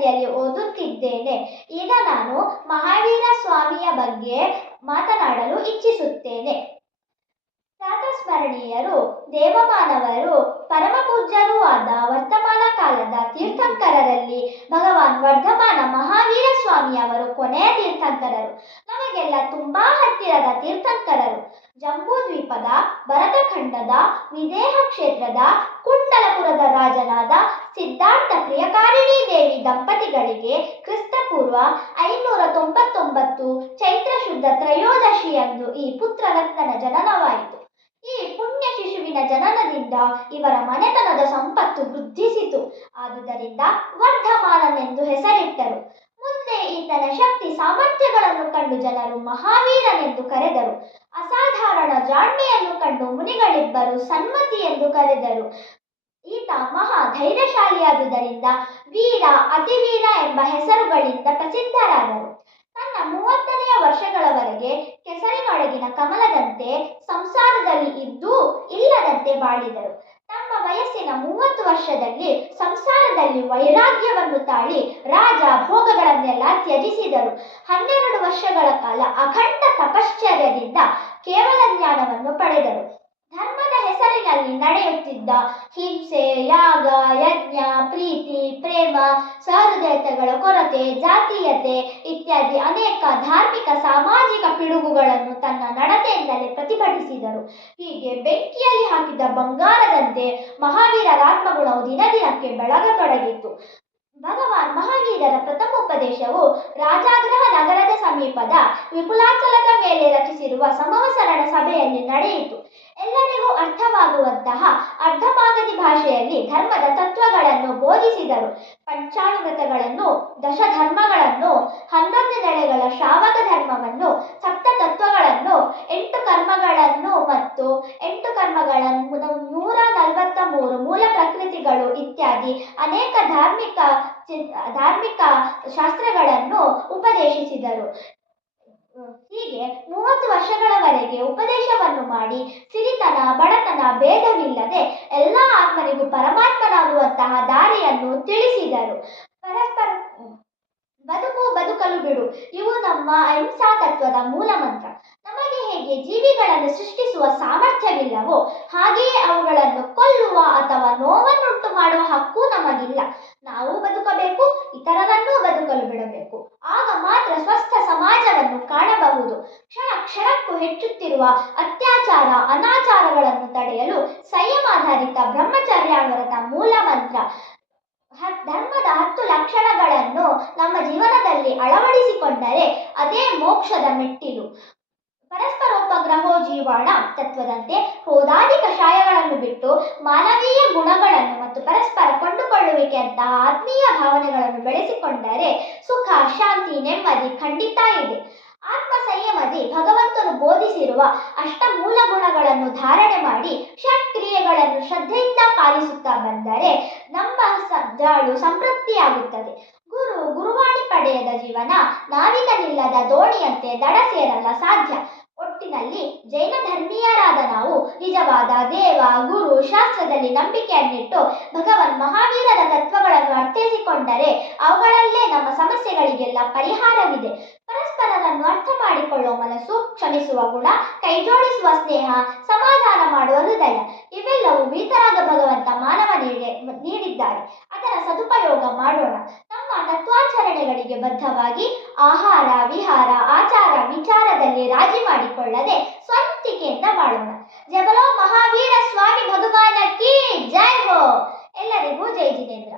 ಎನ್ನುತ್ತಿದ್ದೇನೆ ಈಗ ನಾನು ಮಹಾವೀರ ಸ್ವಾಮಿಯ ಬಗ್ಗೆ ಮಾತನಾಡಲು ಇಚ್ಛಿಸುತ್ತೇನೆ. ಸ್ಮರಣೀಯರು ದೇವಮಾನವರು ಪರಮ ಪೂಜ್ಯರೂ ಆದ ವರ್ತಮಾನ ಕಾಲದ ತೀರ್ಥಂಕರರಲ್ಲಿ ಭಗವಾನ್ ವರ್ಧಮಾನ ಮಹಾವೀರ ಸ್ವಾಮಿಯವರು ಕೊನೆಯ ತೀರ್ಥಂಕರರು. ನಮಗೆಲ್ಲ ತುಂಬಾ ಹತ್ತಿರದ ತೀರ್ಥಂಕರರು. ಜಂಬೂ ದ್ವೀಪದ ಭರತಖಂಡದ, ವಿದೇಹ ಕ್ಷೇತ್ರದ, ಕುಂಡಲಪುರದ ರಾಜನಾದ ಸಿದ್ಧಾರ್ಥ ಪ್ರಿಯಕಾರಿಣಿ ದೇವಿ. ದಂಪತಿಗಳಿಗೆ ಕ್ರಿಸ್ತಪೂರ್ವ ಐನೂರ ತೊಂಬತ್ತೊಂಬತ್ತು ಚೈತ್ರ ಶುದ್ಧ ತ್ರಯೋದಶಿಯಂದು ಈ ಪುತ್ರರತ್ನನ ಜನನವಾಯಿತು. ಈ ಪುಣ್ಯ ಶಿಶುವಿನ ಜನನದಿಂದ ಇವರ ಮನೆತನದ ಸಂಪತ್ತು ವೃದ್ಧಿಸಿತು. ಆದುದರಿಂದ ವರ್ಧಮಾನನೆಂದು ಹೆಸರಿಟ್ಟರು. ಮುಂದೆ ಈತನ ಶಕ್ತಿ ಸಾಮರ್ಥ್ಯಗಳನ್ನು ಕಂಡು ಜನರು ಮಹಾವೀರನೆಂದು ಕರೆದರು. ಅಸಾಧಾರಣ ಜಾಣ್ಮೆಯನ್ನು ಕಂಡು ಮುನಿಗಳಿಬ್ಬರು ಸನ್ಮತಿ ಎಂದು ಕರೆದರು. ಈತ ಮಹಾ ಧೈರ್ಯಶಾಲಿಯಾದುದರಿಂದ ವೀರ, ಅತಿವೀರ ಎಂಬ ಹೆಸರುಗಳಿಂದ ಪ್ರಸಿದ್ಧರಾದರು. ತನ್ನ ಮೂವತ್ತನೆಯ ವರ್ಷಗಳವರೆಗೆ ಕೆಸರಿನೊಳಗಿನ ಕಮಲದಂತೆ ಸಂಸಾರದಲ್ಲಿ ಇದ್ದೂ ಇಲ್ಲದಂತೆ ಬಾಳಿದರು. ತಮ್ಮ ವಯಸ್ಸಿನ ಮೂವತ್ತು ವರ್ಷದಲ್ಲಿ ಸಂಸಾರದಲ್ಲಿ ವೈರಾಗ್ಯವನ್ನು ತಾಳಿ ರಾಜ ಭೋಗಗಳನ್ನೆಲ್ಲ ತ್ಯಜಿಸಿದರು. ಹನ್ನೆರಡು ವರ್ಷಗಳ ಕಾಲ ಅಖಂಡ ತಪಶ್ಚರ್ಯದಿಂದ ಕೇವಲ ಜ್ಞಾನವನ್ನು ಪಡೆದರು. ಹೆಸರಿನಲ್ಲಿ ನಡೆಯುತ್ತಿದ್ದ ಹಿಂಸೆ, ಯಾಗ, ಯಜ್ಞ, ಪ್ರೀತಿ, ಪ್ರೇಮ, ಸಹೃದಯತೆಗಳ ಕೊರತೆ, ಜಾತೀಯತೆ ಇತ್ಯಾದಿ ಅನೇಕ ಧಾರ್ಮಿಕ, ಸಾಮಾಜಿಕ ಪಿಡುಗುಗಳನ್ನು ತನ್ನ ನಡತೆಯಿಂದಲೇ ಪ್ರತಿಭಟಿಸಿದರು. ಹೀಗೆ ಬೆಂಕಿಯಲ್ಲಿ ಹಾಕಿದ ಬಂಗಾರದಂತೆ ಮಹಾವೀರರ ಆತ್ಮಗುಣವು ದಿನ ದಿನಕ್ಕೆ ಬೆಳಗತೊಡಗಿತ್ತು. ಭಗವಾನ್ ಮಹಾವೀರರ ಪ್ರಥಮ ಉಪದೇಶವು ರಾಜಾಗ್ರಹ ನಗರದ ಸಮೀಪದ ವಿಪುಲಾಚಲದ ಮೇಲೆ ರಚಿಸಿರುವ ಸಮವಸರಣ ಸಭೆಯಲ್ಲಿ ನಡೆಯಿತು. ಎಲ್ಲರಿಗೂ ಅರ್ಥವಾಗುವಂತಹ ಅರ್ಧಮಾಗದಿ ಭಾಷೆಯಲ್ಲಿ ಧರ್ಮದ ತತ್ವಗಳನ್ನು ಬೋಧಿಸಿದರು. ಪಂಚಾಮೃತಗಳನ್ನು ದಶಧರ್ಮಗಳನ್ನು, ಹನ್ನೊಂದು ನೆಲೆಗಳ ಶ್ರಾವಕ ಧರ್ಮವನ್ನು, ಸಪ್ತ ತತ್ವಗಳನ್ನು, ಎಂಟು ಕರ್ಮಗಳನ್ನು ಮತ್ತು ಎಂಟು ಕರ್ಮಗಳನ್ನು, ನೂರ ನಲವತ್ತ ಮೂರು ಮೂಲ ಪ್ರಕೃತಿಗಳು ಇತ್ಯಾದಿ ಅನೇಕ ಧಾರ್ಮಿಕ ಧಾರ್ಮಿಕ ಶಾಸ್ತ್ರಗಳನ್ನು ಉಪದೇಶಿಸಿದರು. ಹೀಗೆ ಮೂವತ್ತು ವರ್ಷಗಳವರೆಗೆ ಉಪದೇಶವನ್ನು ಮಾಡಿ ಸಿರಿತನ, ಬಡತನ, ಭೇದವಿಲ್ಲದೆ ಎಲ್ಲ ಆತ್ಮರಿಗೂ ಪರಮಾತ್ಮನಾಗುವಂತಹ ದಾರಿಯನ್ನು ತಿಳಿಸಿದರು. ಪರಸ್ಪರ ಬದುಕು ಬದುಕಲು ಬಿಡು. ಇವು ನಮ್ಮ ಅಹಿಂಸಾ ತತ್ವದ ಮೂಲ ಮಂತ್ರ ನಮಗೆ ಹೇಗೆ ಜೀವಿಗಳನ್ನು ಸೃಷ್ಟಿಸುವ ಸಾಮರ್ಥ್ಯವಿಲ್ಲವೋ ಹಾಗೆಯೇ ಅವುಗಳನ್ನು ಕೊಲ್ಲುವ ಅಥವಾ ನೋವನ್ನುಂಟು ಮಾಡುವ ಹಕ್ಕು ನಮಗಿಲ್ಲ. ನಾವು ಬದುಕಬೇಕು, ಇತರರನ್ನೂ ಬದುಕಲು ಬಿಡಬೇಕು. ಆಗ ಮಾತ್ರ ಸ್ವಸ್ಥ ಸಮಾಜವನ್ನು ಕಾಣಬಹುದು ಕ್ಷಣ ಕ್ಷಣಕ್ಕೂ ಹೆಚ್ಚುತ್ತಿರುವ ಅತ್ಯಾಚಾರ, ಅನಾಚಾರಗಳನ್ನು ತಡೆಯಲು ಸಂಯಮಾಧಾರಿತ ಬ್ರಹ್ಮಚರ್ಯಾವರತ ಮೂಲ ಮಂತ್ರ. ಧರ್ಮದ ಹತ್ತು ಲಕ್ಷಣಗಳನ್ನು ನಮ್ಮ ಜೀವನದಲ್ಲಿ ಅಳವಡಿಸಿಕೊಂಡರೆ ಅದೇ ಮೋಕ್ಷದ ಮೆಟ್ಟಿಲು. ಪರಸ್ಪರೋಪಗ್ರಹೋ ಜೀವಾಣ ತತ್ವದಂತೆ ಹೋದಾದಿ ಕಷಾಯಗಳನ್ನು ಬಿಟ್ಟು ಮಾನವೀಯ ಗುಣಗಳನ್ನು ಮತ್ತು ಪರಸ್ಪರ ಕೊಂಡುಕೊಳ್ಳುವಿಕೆಯಂತಹ ಆತ್ಮೀಯ ಭಾವನೆಗಳನ್ನು ಬೆಳೆಸಿಕೊಂಡರೆ ಸುಖ, ಶಾಂತಿ, ನೆಮ್ಮದಿ ಖಂಡಿತ ಇದೆ. ಸಂಯಮದಿ ಭಗವಂತನು ಬೋಧಿಸಿರುವ ಅಷ್ಟಮೂಲ ಗುಣಗಳನ್ನು ಧಾರಣೆ ಮಾಡಿ ಷಟ್ಕ್ರಿಯೆಗಳನ್ನು ಶ್ರದ್ಧೆಯಿಂದ ಪಾಲಿಸುತ್ತಾ ಬಂದರೆ ನಮ್ಮ ಸ- ಸಮೃದ್ಧಿಯಾಗುತ್ತದೆ ಗುರು, ಗುರುವಾಣಿ ಪಡೆಯದ ಜೀವನ ನಾವಿಕನಿಲ್ಲದ ದೋಣಿಯಂತೆ ದಡ ಸೇರಲ್ಲ ಸಾಧ್ಯ. ಒಟ್ಟಿನಲ್ಲಿ ಜೈನ ಧರ್ಮೀಯರಾದ ನಾವು ನಿಜವಾದ ದೇವ, ಗುರು ಶಾಸ್ತ್ರದಲ್ಲಿ ನಂಬಿಕೆಯನ್ನಿಟ್ಟು ಭಗವನ್ ಮಹಾವೀರರ ತತ್ವಗಳನ್ನು ಅರ್ಥೈಸಿಕೊಂಡರೆ ಅವುಗಳಲ್ಲೇ ನಮ್ಮ ಸಮಸ್ಯೆಗಳಿಗೆಲ್ಲ ಪರಿಹಾರವಿದೆ. ಪರಸ್ಪರರನ್ನು ಅರ್ಥ ಮಾಡಿಕೊಳ್ಳುವ ಮನಸ್ಸು ಕ್ಷಮಿಸುವ ಗುಣ, ಕೈಜೋಡಿಸುವ ಸ್ನೇಹ, ಸಮಾಧಾನ ಮಾಡುವ ಹೃದಯ. ಇವೆಲ್ಲವೂ ಮೀತರಾದ ಭಗವಂತ ಮಾನವ ನೀಡಿದ್ದಾರೆ ಅದರ ಸದುಪಯೋಗ ಮಾಡೋಣ. ನಮ್ಮ ತತ್ವಾಚರಣೆಗಳಿಗೆ ಬದ್ಧವಾಗಿ ಆಹಾರ, ವಿಹಾರ, ಆಚಾರ, ವಿಚಾರದಲ್ಲಿ ರಾಜಿ ಮಾಡಿಕೊಳ್ಳದೆ ಸ್ವಂತಿಕೆಯಿಂದ ಮಾಡೋಣ. ಜಬಲೋ ಮಹಾವೀರ ಸ್ವಾಮಿ ಭಗವಾನ ಕೀ ಜೈ ಹೋ. ಎಲ್ಲರಿಗೂ ಜೈ ಜಿನೇಂದ್ರ.